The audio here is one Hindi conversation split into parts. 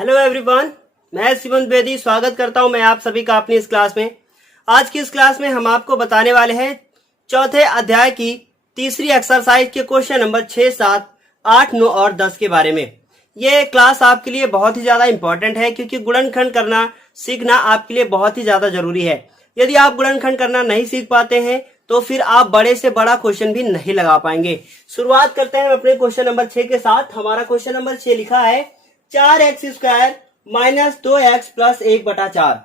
हेलो एवरीवन, मैं शिवन द्विवेदी स्वागत करता हूं मैं आप सभी का अपनी इस क्लास में। आज की इस क्लास में हम आपको बताने वाले हैं चौथे अध्याय की तीसरी एक्सरसाइज के क्वेश्चन नंबर 6, 7, 8, 9 और 10 के बारे में। ये क्लास आपके लिए बहुत ही ज्यादा इंपॉर्टेंट है क्योंकि गुणनखंड करना सीखना आपके लिए बहुत ही ज्यादा जरूरी है। यदि आप गुणनखंड करना नहीं सीख पाते हैं तो फिर आप बड़े से बड़ा क्वेश्चन भी नहीं लगा पाएंगे। शुरुआत करते हैं अपने क्वेश्चन नंबर 6 के साथ। हमारा क्वेश्चन नंबर 6 लिखा है 4x² - 2x + 1/4।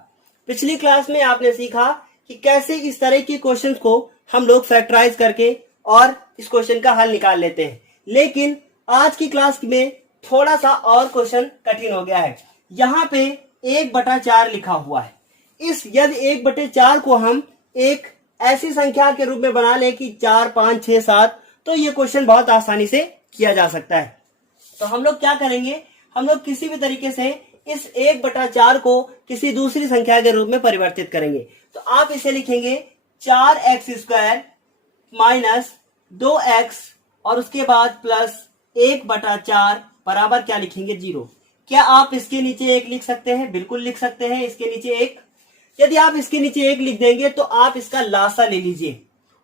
पिछली क्लास में आपने सीखा कि कैसे इस तरह की क्वेश्चंस को हम लोग फैक्टराइज करके और इस क्वेश्चन का हल निकाल लेते हैं। लेकिन आज की क्लास में थोड़ा सा और क्वेश्चन कठिन हो गया है। यहाँ पे 1/4 लिखा हुआ है। यदि 1/4 को हम एक ऐसी संख्या के रूप में बना ले कि 4, 5, 6, 7, तो ये क्वेश्चन बहुत आसानी से किया जा सकता है। तो हम लोग क्या करेंगे, हम लोग किसी भी तरीके से इस 1/4 को किसी दूसरी संख्या के रूप में परिवर्तित करेंगे। तो आप इसे लिखेंगे 4x² - 2x और उसके बाद प्लस 1/4 बराबर क्या लिखेंगे 0। क्या आप इसके नीचे 1 लिख सकते हैं? बिल्कुल लिख सकते हैं। इसके नीचे 1, यदि आप इसके नीचे 1 लिख देंगे तो आप इसका लासा ले लीजिए।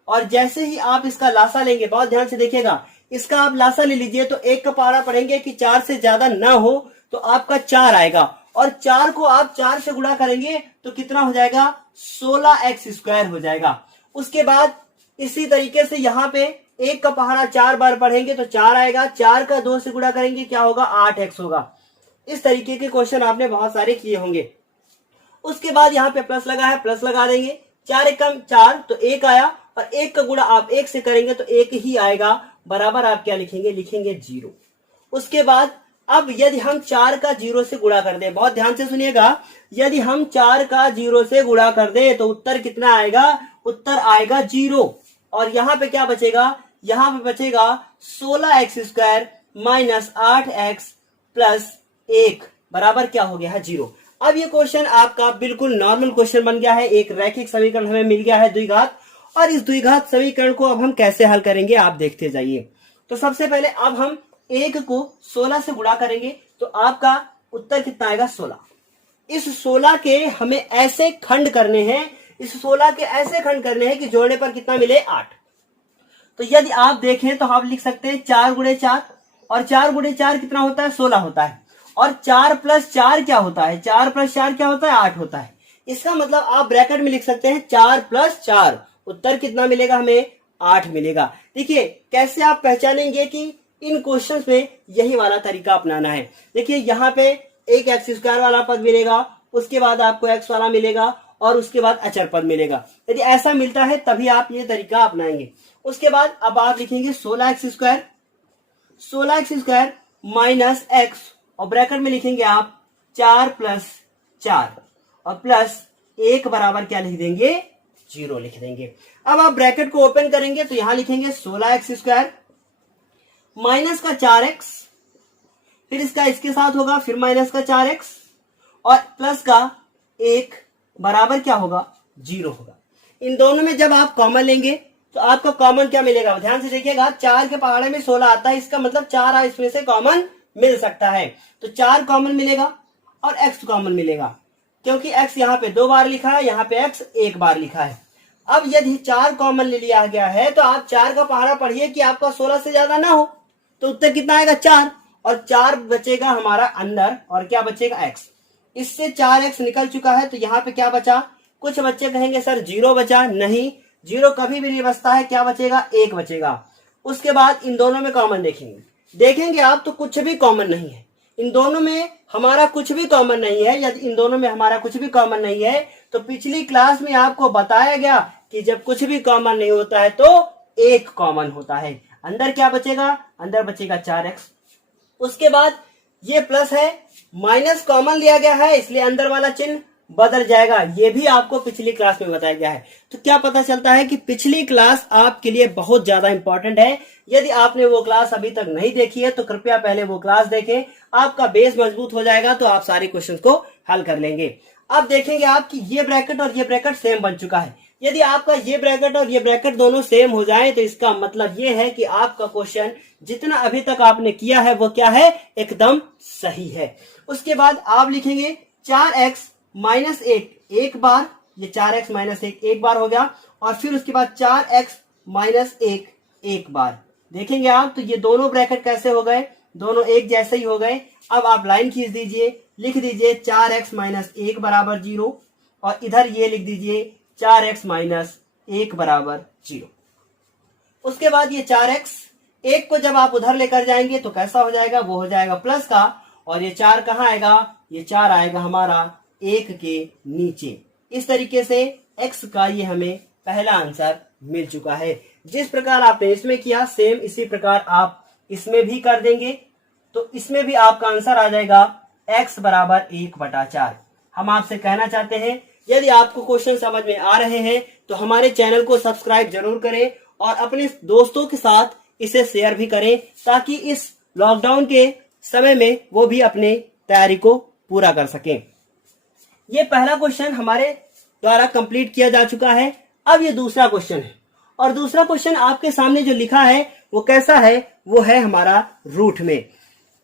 और जैसे ही आप इसका लासा लेंगे, बहुत ध्यान से देखिएगा, इसका आप लासा ले लीजिए तो 1 का पहाड़ा पढ़ेंगे कि 4 से ज्यादा ना हो तो आपका 4 आएगा। और 4 को आप 4 से गुणा करेंगे तो कितना हो जाएगा 16x² हो जाएगा। उसके बाद इसी तरीके से यहाँ पे 1 का पहाड़ा 4 बार पढ़ेंगे तो 4 आएगा। 4 का 2 से गुणा करेंगे क्या होगा 8x होगा। इस तरीके के क्वेश्चन आपने बहुत सारे किए होंगे। उसके बाद यहाँ पे प्लस लगा है, प्लस लगा देंगे। 4 एकम 4 तो 1 आया और 1 का गुणा आप 1 से करेंगे तो 1 ही आएगा। बराबर आप क्या लिखेंगे, लिखेंगे 0। उसके बाद अब यदि हम 4 का 0 से गुणा कर दें, बहुत ध्यान से सुनिएगा, यदि हम 4 का 0 से गुणा कर दें तो उत्तर कितना आएगा, उत्तर आएगा 0। और यहाँ पे क्या बचेगा, यहाँ पे बचेगा 16x² - 8x + 1 बराबर क्या हो गया है 0। अब ये क्वेश्चन आपका बिल्कुल नॉर्मल क्वेश्चन बन गया है। एक रैखिक समीकरण हमें मिल गया है द्विघात, और इस द्विघात समीकरण को अब हम कैसे हल करेंगे आप देखते जाइए। तो सबसे पहले अब हम 1 को 16 से गुणा करेंगे तो आपका उत्तर कितना आएगा 16। इस 16 के हमें ऐसे खंड करने हैं, इस 16 के ऐसे खंड करने हैं कि जोड़ने पर कितना मिले 8। तो यदि आप देखें तो आप लिख सकते हैं 4 × 4, और 4 × 4 कितना होता है 16 होता है। और 4 + 4 क्या होता है, 4 + 4 क्या होता है 8 होता है। इसका मतलब आप ब्रैकेट में लिख सकते हैं 4 + 4, उत्तर कितना मिलेगा हमें 8 मिलेगा। देखिए कैसे आप पहचानेंगे कि इन क्वेश्चंस में यही वाला तरीका अपनाना है। देखिए यहाँ पे एक x² वाला पद मिलेगा, उसके बाद आपको x वाला मिलेगा और उसके बाद अचर पद मिलेगा। यदि ऐसा मिलता है तभी आप ये तरीका अपनाएंगे। उसके बाद अब आप लिखेंगे 16x² - x और ब्रैकेट में लिखेंगे आप 4 + 4 और प्लस 1 बराबर क्या लिख देंगे 0 लिख देंगे। अब आप ब्रैकेट को ओपन करेंगे तो यहां लिखेंगे 16x² माइनस का 4x, फिर इसका इसके साथ होगा, फिर माइनस का 4x और प्लस का 1 बराबर क्या होगा 0 होगा। इन दोनों में जब आप कॉमन लेंगे तो आपको कॉमन क्या मिलेगा, ध्यान से देखिएगा, 4 के पहाड़े में 16 आता है, इसका मतलब 4 इसमें से कॉमन मिल सकता है। तो 4 कॉमन मिलेगा और x कॉमन मिलेगा, क्योंकि x यहाँ पे 2 बार लिखा है, यहाँ पे x 1 बार लिखा है। अब यदि 4 कॉमन ले लिया गया है तो आप 4 का पहाड़ा पढ़िए कि आपका 16 से ज्यादा ना हो, तो उत्तर कितना आएगा 4, और 4 बचेगा हमारा अंदर और क्या बचेगा x। इससे 4x निकल चुका है तो यहाँ पे क्या बचा, कुछ बच्चे कहेंगे सर 0 बचा, नहीं 0 कभी भी नहीं बचता है, क्या बचेगा 1 बचेगा। उसके बाद इन दोनों में कॉमन देखेंगे आप तो कुछ भी कॉमन नहीं है, इन दोनों में हमारा कुछ भी कॉमन नहीं है। यदि इन दोनों में हमारा कुछ भी कॉमन नहीं है तो पिछली क्लास में आपको बताया गया कि जब कुछ भी कॉमन नहीं होता है तो 1 कॉमन होता है। अंदर क्या बचेगा, अंदर बचेगा 4x। उसके बाद ये प्लस है, माइनस कॉमन लिया गया है इसलिए अंदर वाला चिन्ह बदल जाएगा, ये भी आपको पिछली क्लास में बताया गया है। तो क्या पता चलता है कि पिछली क्लास आपके लिए बहुत ज्यादा इंपॉर्टेंट है। यदि आपने वो क्लास अभी तक नहीं देखी है तो कृपया पहले वो क्लास देखें, आपका बेस मजबूत हो जाएगा तो आप सारे क्वेश्चन को हल कर लेंगे। अब देखेंगे आप कि ये ब्रैकेट और ये ब्रैकेट सेम बन चुका है। यदि आपका ये ब्रैकेट और ये ब्रैकेट दोनों सेम हो जाए तो इसका मतलब ये है कि आपका क्वेश्चन जितना अभी तक आपने किया है वो क्या है, एकदम सही है। उसके बाद आप लिखेंगे 4x माइनस 1 एक बार, ये 4x माइनस 1 एक बार हो गया, और फिर उसके बाद 4x माइनस 1 एक बार। देखेंगे आप तो ये दोनों ब्रैकेट कैसे हो गए, दोनों एक जैसे ही हो गए। अब आप लाइन खींच दीजिए, लिख दीजिए 4x माइनस 1 बराबर 0, और इधर ये लिख दीजिए 4x माइनस 1 बराबर 0। उसके बाद ये 4x 1 को जब आप उधर लेकर जाएंगे तो कैसा हो जाएगा, वो हो जाएगा प्लस का, और ये 4 कहाँ आएगा, ये 4 आएगा हमारा 1 के नीचे। इस तरीके से x का ये हमें पहला आंसर मिल चुका है। जिस प्रकार आपने इसमें किया सेम इसी प्रकार आप इसमें भी कर देंगे, तो इसमें भी आपका आंसर आ जाएगा x बराबर 1/4। हम आपसे कहना चाहते हैं यदि आपको क्वेश्चन समझ में आ रहे हैं तो हमारे चैनल को सब्सक्राइब जरूर करें और अपने दोस्तों के साथ इसे शेयर भी करें, ताकि इस लॉकडाउन के समय में वो भी अपने तैयारी को पूरा कर सकें। ये पहला क्वेश्चन हमारे द्वारा कंप्लीट किया जा चुका है। अब ये दूसरा क्वेश्चन है, और दूसरा क्वेश्चन आपके सामने जो लिखा है वो कैसा है, वो है हमारा रूट में।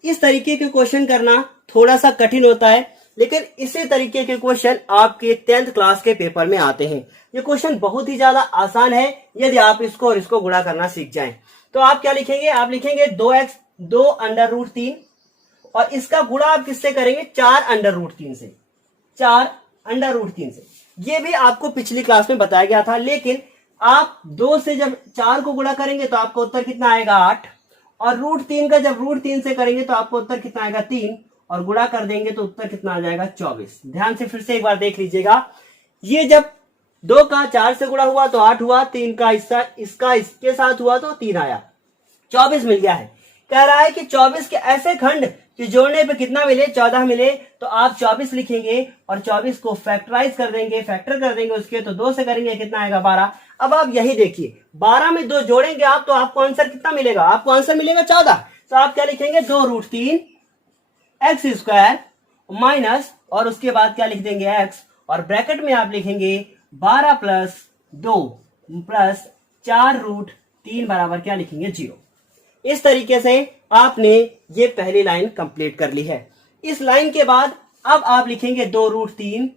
इस तरीके के क्वेश्चन करना थोड़ा सा कठिन होता है, लेकिन इसी तरीके के क्वेश्चन आपके 10th क्लास के पेपर में आते हैं। ये क्वेश्चन बहुत ही ज्यादा आसान है यदि आप इसको और इसको गुणा करना सीख जाएं। तो आप क्या लिखेंगे, आप लिखेंगे 2x 2 अंडर रूट 3, और इसका गुणा आप किससे करेंगे, 4 अंडर रूट 3 से, 4 अंडर रूट 3 से। ये भी आपको पिछली क्लास में बताया गया था, लेकिन आप 2 से जब 4 को गुणा करेंगे तो आपका उत्तर कितना आएगा 8, और रूट 3 का जब रूट 3 से करेंगे तो आपका उत्तर कितना आएगा 3, और गुणा कर देंगे तो उत्तर कितना आ जाएगा 24। ध्यान से फिर से एक बार देख लीजिएगा, ये जब 2 का 4 से गुणा हुआ तो 8 हुआ, 3 का हिस्सा इसका इसके साथ हुआ तो 3 आया, 24 मिल गया है। कह रहा है कि 24 के ऐसे खंड कि जोड़ने पे कितना मिले, 14 मिले, तो आप 24 लिखेंगे और 24 को फैक्टराइज कर देंगे, फैक्टर कर देंगे उसके, तो 2 से करेंगे कितना आएगा 12। अब आप यही देखिए 12 में 2 जोड़ेंगे आप तो आपको आंसर कितना मिलेगा, आपको आंसर मिलेगा 14। तो आप क्या लिखेंगे, 2 रूट 3 एक्स स्क्वायर माइनस, और उसके बाद क्या लिख देंगे x, और ब्रैकेट में आप लिखेंगे 12 प्लस 2 प्लस 4 रूट 3 बराबर क्या लिखेंगे 0। इस तरीके से आपने ये पहली लाइन कंप्लीट कर ली है। इस लाइन के बाद अब आप लिखेंगे 2 रूट 3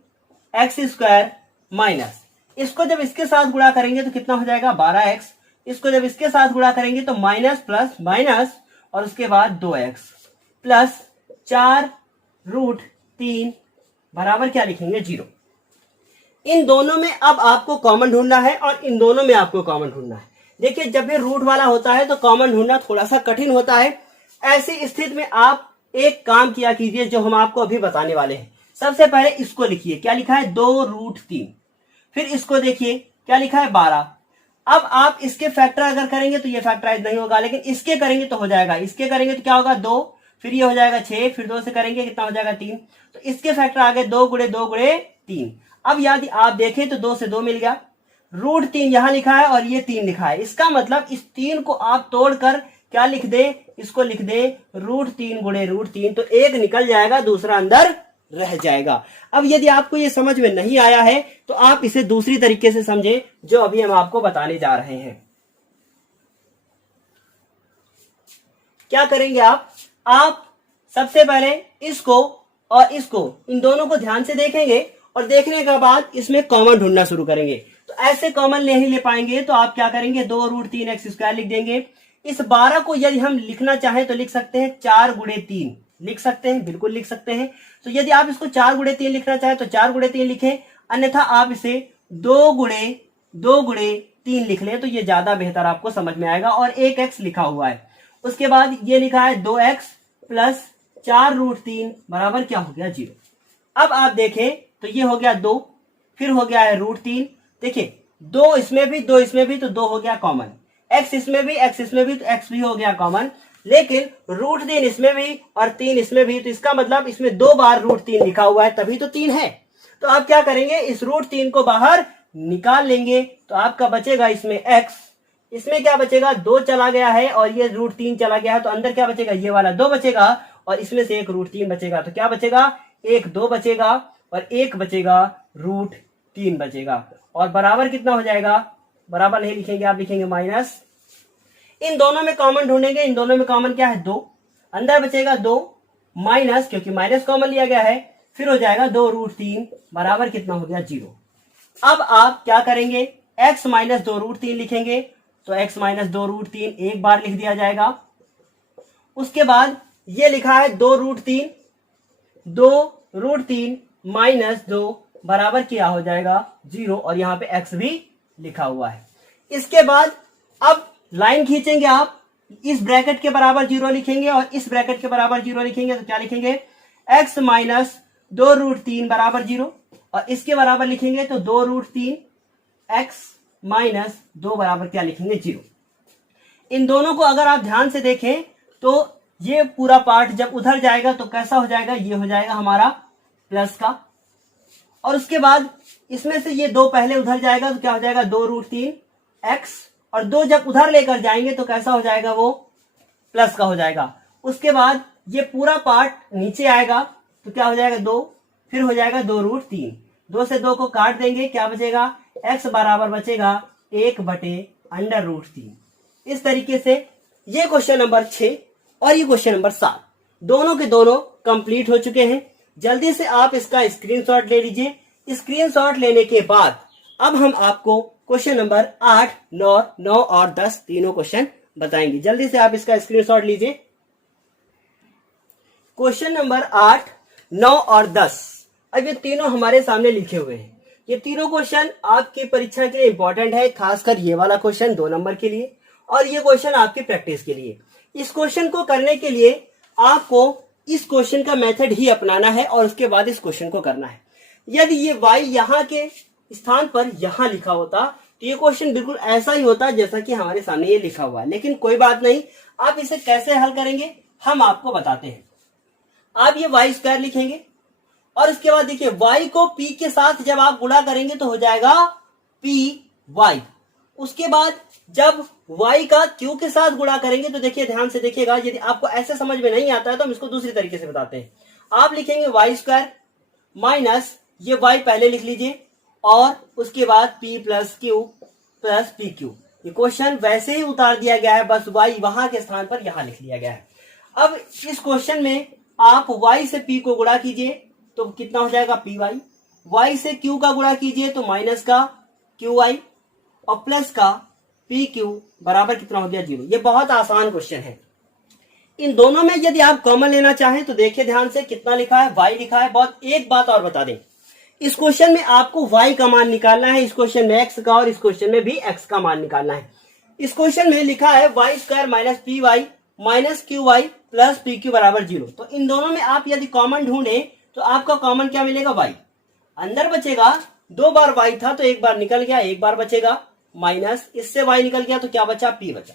एक्स स्क्वायर माइनस, इसको जब इसके साथ गुणा करेंगे तो कितना हो जाएगा 12x, इसको जब इसके साथ गुणा करेंगे तो माइनस प्लस माइनस, और उसके बाद 2x प्लस 4 रूट 3 बराबर क्या लिखेंगे 0। इन दोनों में अब आपको कॉमन ढूंढना है और इन दोनों में आपको कॉमन ढूंढना है। देखिए जब भी रूट वाला होता है तो कॉमन ढूंढना थोड़ा सा कठिन होता है। ऐसी स्थिति में आप एक काम किया कीजिए जो हम आपको अभी बताने वाले हैं। सबसे पहले इसको लिखिए, क्या लिखा है 2 रूट 3, फिर इसको देखिए क्या लिखा है 12। अब आप इसके फैक्टर अगर करेंगे तो ये फैक्टराइज नहीं होगा, लेकिन इसके करेंगे तो हो जाएगा। इसके करेंगे तो क्या होगा 2, फिर ये हो जाएगा 6, फिर 2 से करेंगे कितना हो जाएगा 3, तो इसके फैक्टर आ गए 2 गुणे 2 गुणे 3। अब यदि आप देखें तो 2 से 2 मिल गया, रूट 3 यहां लिखा है और ये 3 लिखा है, इसका मतलब इस 3 को आप तोड़कर क्या लिख दे, इसको लिख दे रूट 3 गुणे रूट 3, तो एक निकल जाएगा दूसरा अंदर रह जाएगा। अब यदि आपको ये समझ में नहीं आया है तो आप इसे दूसरी तरीके से समझे जो अभी हम आपको बताने जा रहे हैं। क्या करेंगे आप सबसे पहले इसको और इसको, इन दोनों को ध्यान से देखेंगे और देखने के बाद इसमें कॉमन ढूंढना शुरू करेंगे। तो ऐसे कॉमन नहीं ले पाएंगे तो आप क्या करेंगे 2 रूट 3 एक्स स्क्वायर लिख देंगे। इस 12 को यदि हम लिखना चाहें तो लिख सकते हैं 4 गुणे 3 लिख सकते हैं, बिल्कुल लिख सकते हैं। तो यदि आप इसको 4 गुणे 3 लिखना चाहें तो 4 गुणे 3 लिखें, अन्यथा आप इसे 2 गुणे 3 लिख लें तो ये ज्यादा बेहतर आपको समझ में आएगा। और 1x लिखा हुआ है, उसके बाद ये लिखा है 2x प्लस 4 रूट 3 बराबर क्या हो गया 0। अब आप देखें तो ये हो गया 2, फिर हो गया है रूट 3, देखिए 2 इसमें भी 2 इसमें भी तो 2 हो गया कॉमन, x इसमें भी x इसमें भी तो x भी हो गया कॉमन, लेकिन रूट 3 इसमें भी और 3 इसमें भी, तो इसका मतलब इसमें 2 बार रूट 3 लिखा हुआ है तभी तो 3 है। तो आप क्या करेंगे इस रूट 3 को बाहर निकाल लेंगे तो आपका बचेगा इसमें x, इसमें क्या बचेगा 2 चला गया है और ये रूट 3 चला गया है, तो अंदर क्या बचेगा ये वाला 2 बचेगा और इसमें से एक रूट 3 बचेगा, तो क्या बचेगा 1 2 बचेगा और 1 बचेगा रूट 3 बचेगा। और बराबर कितना हो जाएगा, बराबर नहीं लिखेंगे आप, लिखेंगे माइनस। इन दोनों में कॉमन ढूंढेंगे, इन दोनों में कॉमन क्या है 2, अंदर बचेगा 2 माइनस, क्योंकि माइनस कॉमन लिया गया है, फिर हो जाएगा 2√3 बराबर कितना हो गया 0। अब आप क्या करेंगे, x माइनस 2√3 लिखेंगे, तो x माइनस 2√3 एक बार लिख दिया जाएगा। उसके बाद ये लिखा है 2√3 माइनस 2 बराबर क्या हो जाएगा 0, और यहाँ पे x भी लिखा हुआ है। इसके बाद अब लाइन खींचेंगे आप, इस ब्रैकेट के बराबर 0 लिखेंगे और इस ब्रैकेट के बराबर 0 लिखेंगे, तो क्या लिखेंगे, x माइनस 2√3 बराबर 0, और इसके बराबर लिखेंगे तो 2√3 x माइनस 2 बराबर क्या लिखेंगे 0। इन दोनों को अगर आप ध्यान से देखें तो ये पूरा पार्ट जब उधर जाएगा तो कैसा हो जाएगा, ये हो जाएगा हमारा प्लस का, और उसके बाद इसमें से ये 2 पहले उधर जाएगा तो क्या हो जाएगा 2√3 x, और 2 जब उधर लेकर जाएंगे तो कैसा हो जाएगा, वो प्लस का हो जाएगा। उसके बाद ये पूरा पार्ट नीचे आएगा तो क्या हो जाएगा 2, फिर हो जाएगा 2√3, 2 से 2 को काट देंगे, क्या बचेगा, x बराबर बचेगा 1/√3। इस तरीके से ये क्वेश्चन नंबर 6 और ये क्वेश्चन नंबर 7 दोनों के दोनों कंप्लीट हो चुके हैं। जल्दी से आप इसका स्क्रीनशॉट ले लीजिए। स्क्रीनशॉट लेने के बाद अब हम आपको क्वेश्चन नंबर 8, 9 और 10 तीनों क्वेश्चन बताएंगे। जल्दी से आप इसका स्क्रीनशॉट लीजिए। क्वेश्चन नंबर 8, 9 और 10 अब ये तीनों हमारे सामने लिखे हुए हैं। ये तीनों क्वेश्चन आपकी परीक्षा के लिए इंपॉर्टेंट है, खासकर ये वाला क्वेश्चन 2 नंबर के लिए, और ये क्वेश्चन आपकी प्रैक्टिस के लिए। इस क्वेश्चन को करने के लिए आपको इस क्वेश्चन का मेथड ही अपनाना है और उसके बाद इस क्वेश्चन को करना है। यदि ये y यहाँ के स्थान पर यहाँ लिखा होता तो ये क्वेश्चन बिल्कुल ऐसा ही होता जैसा कि हमारे सामने ये लिखा हुआ है, लेकिन कोई बात नहीं। आप इसे कैसे हल करेंगे हम आपको बताते हैं। आप ये y² लिखेंगे और इसके बाद देखिए y को p के साथ जब आप गुणा करेंगे तो हो जाएगा py। उसके बाद जब y का q के साथ गुणा करेंगे तो देखिए ध्यान से देखिएगा, यदि आपको ऐसे समझ में नहीं आता है तो हम इसको दूसरी तरीके से बताते हैं। आप लिखेंगे y² माइनस ये y पहले लिख लीजिए और उसके बाद p plus q plus pq। ये क्वेश्चन वैसे ही उतार दिया गया है, बस y वहां के स्थान पर यहां लिख लिया गया है। अब इस क्वेश्चन में आप y से p को गुणा कीजिए तो कितना हो जाएगा py, y से q का गुणा कीजिए तो माइनस का qy और प्लस का pq बराबर कितना हो गया 0। ये बहुत आसान क्वेश्चन है। इन दोनों में यदि आप कॉमन लेना चाहें तो देखिए ध्यान से कितना लिखा है, y लिखा है। बहुत एक बात और बता दें, इस क्वेश्चन में आपको y का मान निकालना है, इस क्वेश्चन में x का और इस क्वेश्चन में भी x का मान निकालना है। इस क्वेश्चन में लिखा है y² minus py minus qy plus pq बराबर 0। तो इन दोनों में आप यदि कॉमन ढूंढे तो आपका कॉमन क्या मिलेगा, y। अंदर बचेगा 2 बार y था तो एक बार निकल गया, एक बार बचेगा माइनस, इससे y निकल गया तो क्या बचा, p बचा।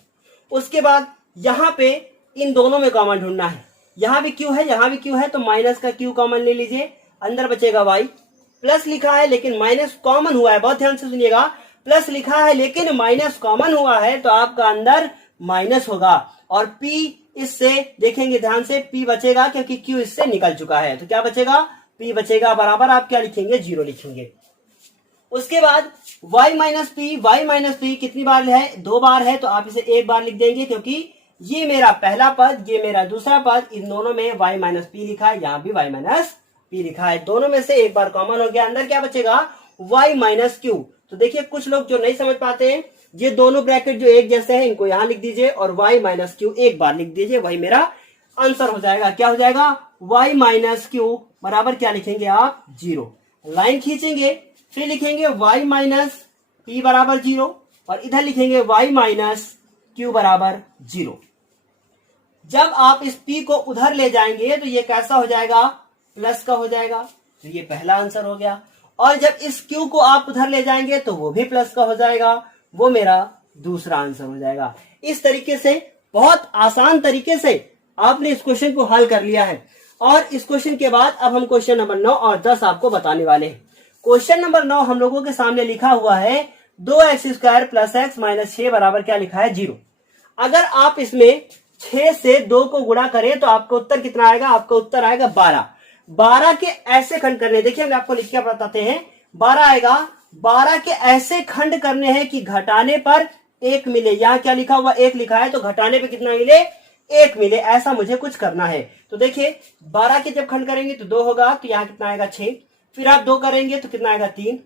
उसके बाद यहाँ पे इन दोनों में कॉमन ढूंढना है, यहाँ भी q है यहाँ भी q है तो माइनस का q कॉमन ले लीजिए, अंदर बचेगा y। प्लस लिखा है लेकिन माइनस कॉमन हुआ है, बहुत ध्यान से सुनिएगा, प्लस लिखा है लेकिन माइनस कॉमन हुआ है तो आपका अंदर माइनस होगा और p इससे देखेंगे ध्यान से p बचेगा क्योंकि q इससे निकल चुका है, तो क्या बचेगा, p बचेगा बराबर आप क्या लिखेंगे 0 लिखेंगे। उसके बाद y माइनस p कितनी बार है, 2 बार है तो आप इसे एक बार लिख देंगे क्योंकि ये मेरा पहला पद ये मेरा दूसरा पद, इन दोनों में y माइनस p लिखा है, यहाँ भी y माइनस p लिखा है, दोनों में से एक बार कॉमन हो गया। अंदर क्या बचेगा y माइनस q। तो देखिए कुछ लोग जो नहीं समझ पाते हैं, ये दोनों ब्रैकेट जो एक जैसे हैं इनको यहाँ लिख दीजिए और y माइनस q एक बार लिख दीजिए, वही मेरा आंसर हो जाएगा। क्या हो जाएगा, y माइनस q बराबर क्या लिखेंगे आप 0। लाइन खींचेंगे फिर लिखेंगे y माइनस p बराबर 0 और इधर लिखेंगे y माइनस q बराबर 0। जब आप इस p को उधर ले जाएंगे तो ये कैसा हो जाएगा, प्लस का हो जाएगा, तो ये पहला आंसर हो गया। और जब इस q को आप उधर ले जाएंगे तो वो भी प्लस का हो जाएगा, वो मेरा दूसरा आंसर हो जाएगा। इस तरीके से बहुत आसान तरीके से आपने इस क्वेश्चन को हल कर लिया है। और इस क्वेश्चन के बाद अब हम क्वेश्चन नंबर 9 और 10 आपको बताने वाले हैं। क्वेश्चन नंबर 9 हम लोगों के सामने लिखा हुआ है 2x² प्लस x माइनस 6 बराबर क्या लिखा है 0। अगर आप इसमें 6 से 2 को गुणा करें तो आपका उत्तर कितना आएगा, आपका उत्तर आएगा 12। 12 के ऐसे खंड करने, देखिए हम आपको लिख के बताते हैं। 12 आएगा 12 के ऐसे खंड करने हैं कि घटाने पर 1 मिले। यहाँ क्या लिखा हुआ 1 लिखा है, तो घटाने पे कितना मिले 1 मिले, ऐसा मुझे कुछ करना है। तो देखिए 12 के जब खंड करेंगे तो 2 होगा, तो यहाँ कितना आएगा 6, फिर आप 2 करेंगे तो कितना आएगा 3।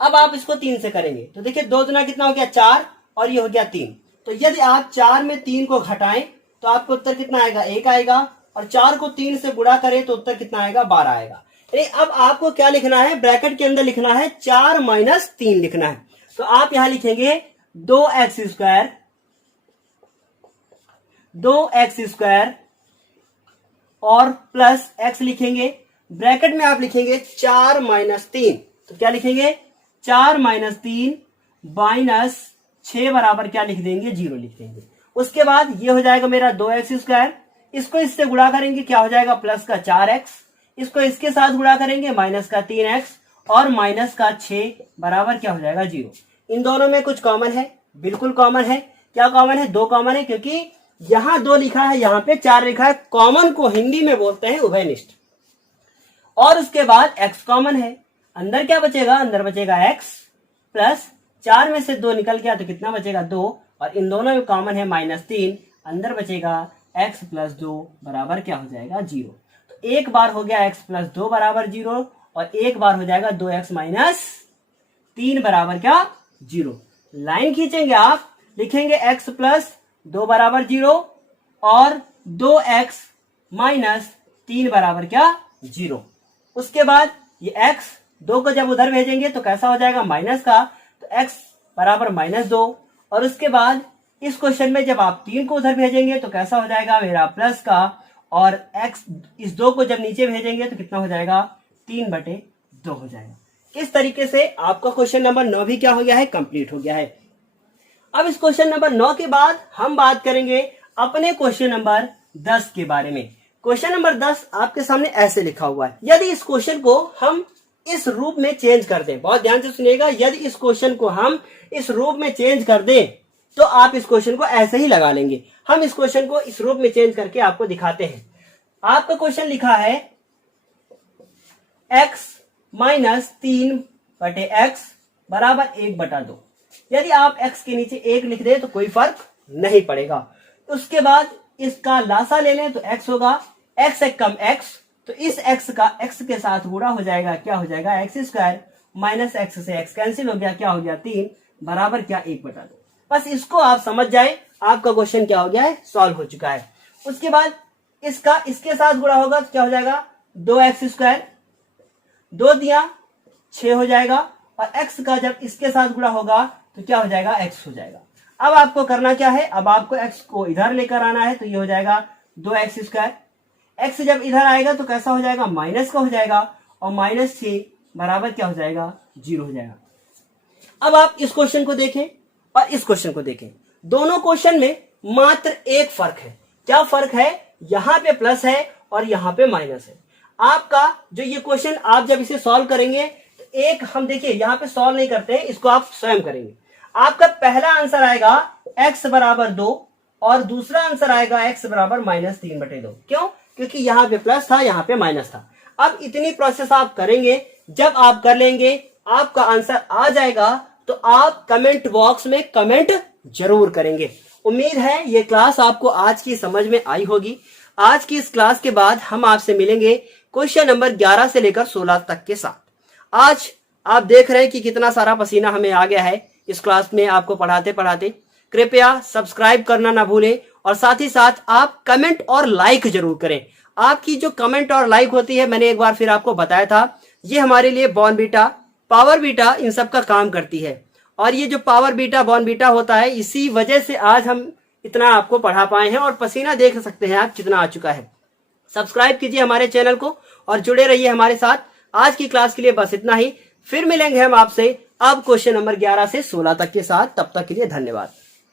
अब आप इसको 3 से करेंगे तो देखिए 2 दुना कितना हो गया 4 और ये हो गया 3। तो यदि आप 4 में 3 को घटाएं तो आपको उत्तर कितना आएगा 1 आएगा, और 4 को 3 से गुणा करें तो उत्तर कितना आएगा 12 आएगा। अब आपको क्या लिखना है, ब्रैकेट के अंदर लिखना है 4 माइनस 3 लिखना है। तो आप यहां लिखेंगे 2x स्क्वायर और प्लस x लिखेंगे, ब्रैकेट में आप लिखेंगे 4 माइनस 3। तो क्या लिखेंगे 4 माइनस 3 माइनस 6 बराबर क्या लिख देंगे 0 लिख देंगे। उसके बाद ये हो जाएगा मेरा 2x स्क्वायर, इसको इससे गुणा करेंगे क्या हो जाएगा प्लस का 4x, इसको इसके साथ गुणा करेंगे माइनस का 3x और माइनस का 6 बराबर क्या हो जाएगा 0। इन दोनों में कुछ कॉमन है, बिल्कुल कॉमन है। क्या कॉमन है, 2 कॉमन है, क्योंकि यहां 2 लिखा है यहाँ पे 4 लिखा है। कॉमन को हिंदी में बोलते हैं उभयनिष्ठ। और उसके बाद x कॉमन है, अंदर क्या बचेगा, अंदर बचेगा x प्लस 4 में से 2 निकल गया तो कितना बचेगा 2, और इन दोनों में कॉमन है -3, अंदर बचेगा x प्लस 2 बराबर क्या हो जाएगा 0। तो एक बार हो गया x प्लस 2 बराबर 0 और एक बार हो जाएगा 2x माइनस 3 बराबर क्या 0। लाइन खींचेंगे आप, लिखेंगे x प्लस 2 बराबर 0 और 2x माइनस 3 बराबर क्या 0। उसके बाद ये x 2 को जब उधर भेजेंगे तो कैसा हो जाएगा माइनस का, तो x बराबर -2, और उसके बाद इस क्वेश्चन में जब आप 3 को उधर भेजेंगे तो कैसा हो जाएगा मेरा प्लस का, और x इस 2 को जब नीचे भेजेंगे तो कितना हो जाएगा 3/2 हो जाएगा। इस तरीके से आपका क्वेश्चन नंबर 9 भी क्या हो गया है, कंप्लीट हो गया है। अब इस क्वेश्चन नंबर 9 के बाद हम बात करेंगे अपने क्वेश्चन नंबर 10 के बारे में। क्वेश्चन नंबर 10 आपके सामने ऐसे लिखा हुआ है। यदि इस क्वेश्चन को हम इस रूप में चेंज कर दें, बहुत ध्यान से सुनिएगा, यदि इस क्वेश्चन को हम इस रूप में चेंज कर दें तो आप इस क्वेश्चन को ऐसे ही लगा लेंगे। हम इस क्वेश्चन को इस रूप में चेंज करके आपको दिखाते हैं। आपका क्वेश्चन लिखा है x माइनस 3/x बराबर 1/2। यदि आप x के नीचे 1 लिख दें तो कोई फर्क नहीं पड़ेगा। उसके बाद इसका लासा ले लें तो x होगा, x एक कम x, तो इस x का x के साथ गुणा हो जाएगा, क्या हो जाएगा x स्क्वायर माइनस x से x कैंसिल हो गया, क्या हो गया 3 बराबर क्या 1/2। बस इसको आप समझ जाए, आपका क्वेश्चन क्या हो गया है, सॉल्व हो चुका है। उसके बाद इसका इसके साथ गुणा होगा तो क्या हो जाएगा 2x स्क्वायर, 2 दिया 6 हो जाएगा, और x का जब इसके साथ गुणा होगा तो क्या हो जाएगा x हो जाएगा। अब आपको करना क्या है, अब आपको x को इधर लेकर आना है, तो ये हो जाएगा 2x स्क्वायर, x जब इधर आएगा तो कैसा हो जाएगा माइनस का हो जाएगा, और -6 बराबर क्या हो जाएगा 0 हो जाएगा। अब आप इस क्वेश्चन को देखें और इस क्वेश्चन को देखें, दोनों क्वेश्चन में मात्र एक फर्क है। क्या फर्क है, यहां पे प्लस है और यहां पे माइनस है। आपका जो ये क्वेश्चन आप जब इसे सॉल्व करेंगे तो एक हम देखिए यहां पे सॉल्व नहीं करते हैं, इसको आप स्वयं करेंगे। आपका पहला आंसर आएगा x बराबर 2 और दूसरा आंसर आएगा x बराबर -3/2। क्यों, क्योंकि यहां पे प्लस था, यहां पे माइनस था। अब इतनी प्रोसेस आप करेंगे, जब आप कर लेंगे आपका आंसर आ जाएगा तो आप कमेंट बॉक्स में कमेंट जरूर करेंगे। उम्मीद है ये क्लास आपको आज की समझ में आई होगी। आज की इस क्लास के बाद हम आपसे मिलेंगे क्वेश्चन नंबर 11 से लेकर 16 तक के साथ। आज आप देख रहे हैं कि कितना सारा पसीना हमें आ गया है इस क्लास में आपको पढ़ाते पढ़ाते। कृपया सब्सक्राइब करना ना भूलें, और साथ ही साथ आप कमेंट और लाइक जरूर करें। आपकी जो कमेंट और लाइक होती है, मैंने एक बार फिर आपको बताया था, ये हमारे लिए बॉर्नवीटा, पावर बीटा इन सब का काम करती है। और ये जो पावर बीटा बॉर्नवीटा होता है, इसी वजह से आज हम इतना आपको पढ़ा पाए हैं, और पसीना देख सकते हैं आप कितना आ चुका है। सब्सक्राइब कीजिए हमारे चैनल को और जुड़े रहिए हमारे साथ। आज की क्लास के लिए बस इतना ही, फिर मिलेंगे हम आपसे अब क्वेश्चन नंबर 11 से 16 तक के साथ। तब तक के लिए धन्यवाद।